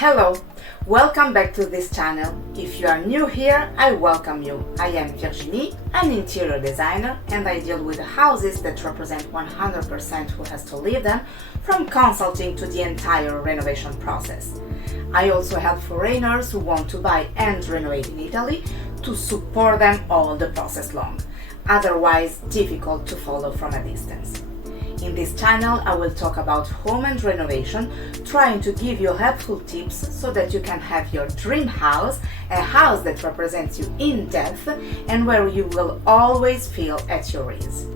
Hello, welcome back to this channel. If you are new here, I welcome you. I am Virginie, an interior designer, and I deal with houses that represent 100% who has to live them, from consulting to the entire renovation process. I also help foreigners who want to buy and renovate in Italy to support them all the process long, otherwise difficult to follow from a distance. In this channel, I will talk about home and renovation, trying to give you helpful tips so that you can have your dream house, a house that represents you in depth and where you will always feel at your ease.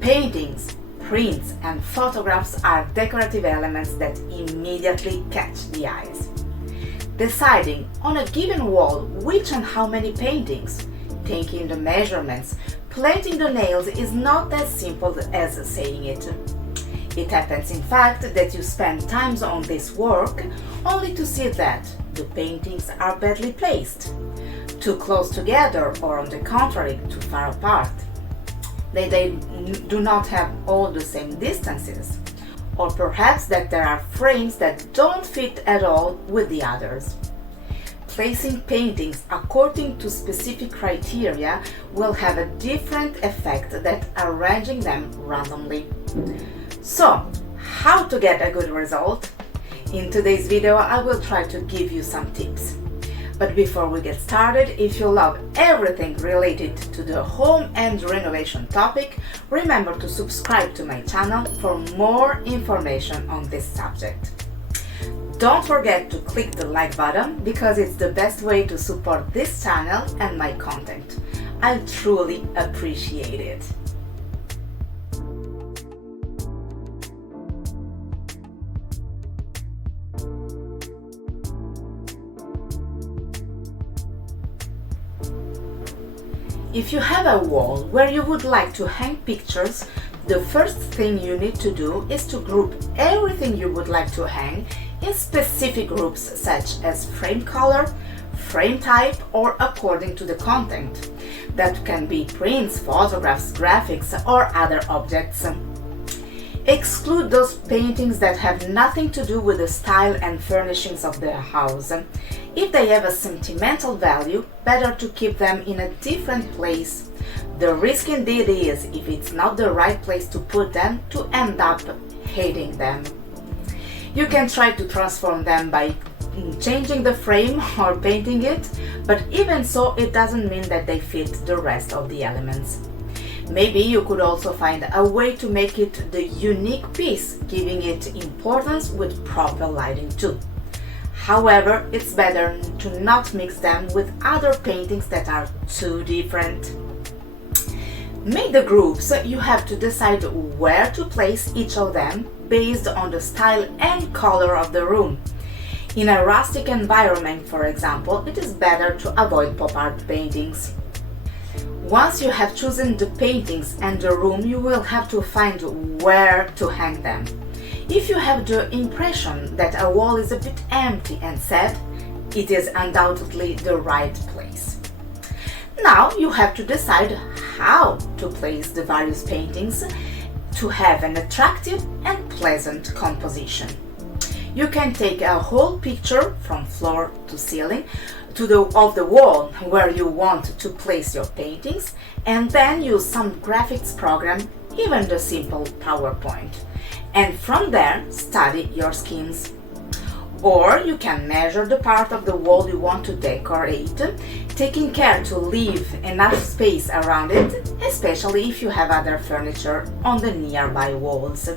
Paintings, prints and photographs are decorative elements that immediately catch the eyes. Deciding on a given wall which and how many paintings, taking the measurements, plating the nails is not as simple as saying it. It happens in fact that you spend times on this work only to see that the paintings are badly placed, too close together, or on the contrary, too far apart. They do not have all the same distances, or perhaps that there are frames that don't fit at all with the others. Placing paintings according to specific criteria will have a different effect than arranging them randomly. So, how to get a good result? In today's video, I will try to give you some tips. But before we get started, if you love everything related to the home and renovation topic, remember to subscribe to my channel for more information on this subject. Don't forget to click the like button because it's the best way to support this channel and my content. I truly appreciate it. If you have a wall where you would like to hang pictures, the first thing you need to do is to group everything you would like to hang in specific groups such as frame color, frame type, or according to the content. That can be prints, photographs, graphics, or other objects. Exclude those paintings that have nothing to do with the style and furnishings of the house. If they have a sentimental value, better to keep them in a different place. The risk indeed is, if it's not the right place to put them, to end up hating them. You can try to transform them by changing the frame or painting it, but even so, it doesn't mean that they fit the rest of the elements. Maybe you could also find a way to make it the unique piece, giving it importance with proper lighting too. However, it's better to not mix them with other paintings that are too different. Make the groups. You have to decide where to place each of them based on the style and color of the room. In a rustic environment, for example, it is better to avoid pop art paintings. Once you have chosen the paintings and the room, you will have to find where to hang them. If you have the impression that a wall is a bit empty and sad, it is undoubtedly the right place. Now you have to decide how to place the various paintings to have an attractive and pleasant composition. You can take a whole picture from floor to ceiling of the wall where you want to place your paintings, and then use some graphics program, even the simple PowerPoint, and from there study your schemes. Or you can measure the part of the wall you want to decorate, taking care to leave enough space around it, especially if you have other furniture on the nearby walls.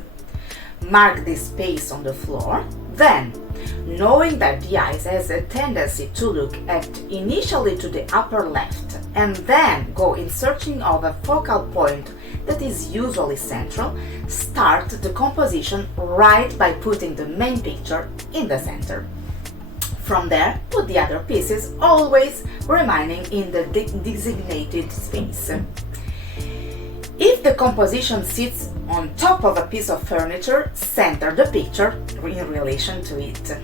Mark this space on the floor. Then, knowing that the eye has a tendency to look at initially to the upper left and then go in searching of a focal point that is usually central, start the composition right by putting the main picture in the center. From there, put the other pieces, always remaining in the designated space. If the composition sits on top of a piece of furniture, center the picture in relation to it.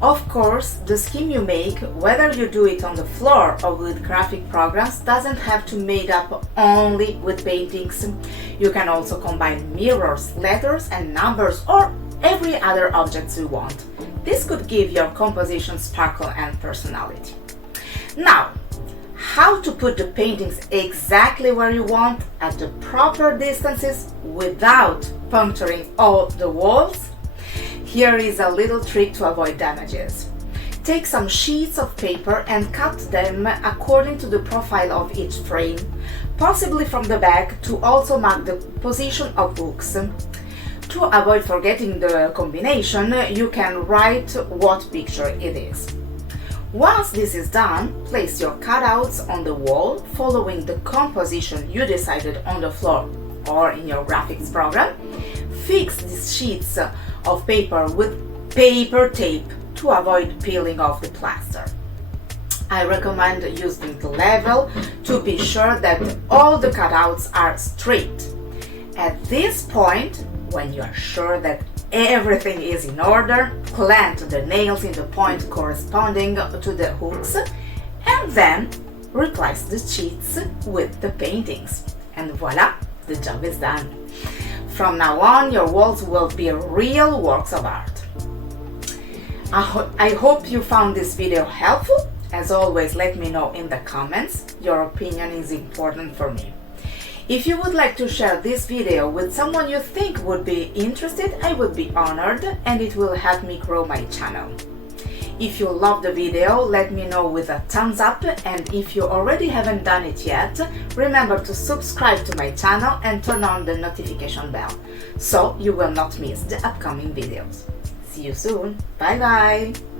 Of course, the scheme you make, whether you do it on the floor or with graphic programs, doesn't have to be made up only with paintings. You can also combine mirrors, letters and numbers, or every other object we want. This could give your composition sparkle and personality. Now, how to put the paintings exactly where you want at the proper distances without puncturing all the walls? Here is a little trick to avoid damages. Take some sheets of paper and cut them according to the profile of each frame, possibly from the back to also mark the position of hooks. To avoid forgetting the combination, you can write what picture it is. Once this is done, place your cutouts on the wall following the composition you decided on the floor or in your graphics program. Fix these sheets of paper with paper tape to avoid peeling off the plaster. I recommend using the level to be sure that all the cutouts are straight. At this point, when you are sure that everything is in order, clamp the nails in the point corresponding to the hooks and then replace the sheets with the paintings. And voila, the job is done. From now on, your walls will be real works of art. I hope you found this video helpful. As always, let me know in the comments. Your opinion is important for me. If you would like to share this video with someone you think would be interested, I would be honored and it will help me grow my channel. If you love the video, let me know with a thumbs up, and if you already haven't done it yet, remember to subscribe to my channel and turn on the notification bell so you will not miss the upcoming videos. See you soon. Bye bye!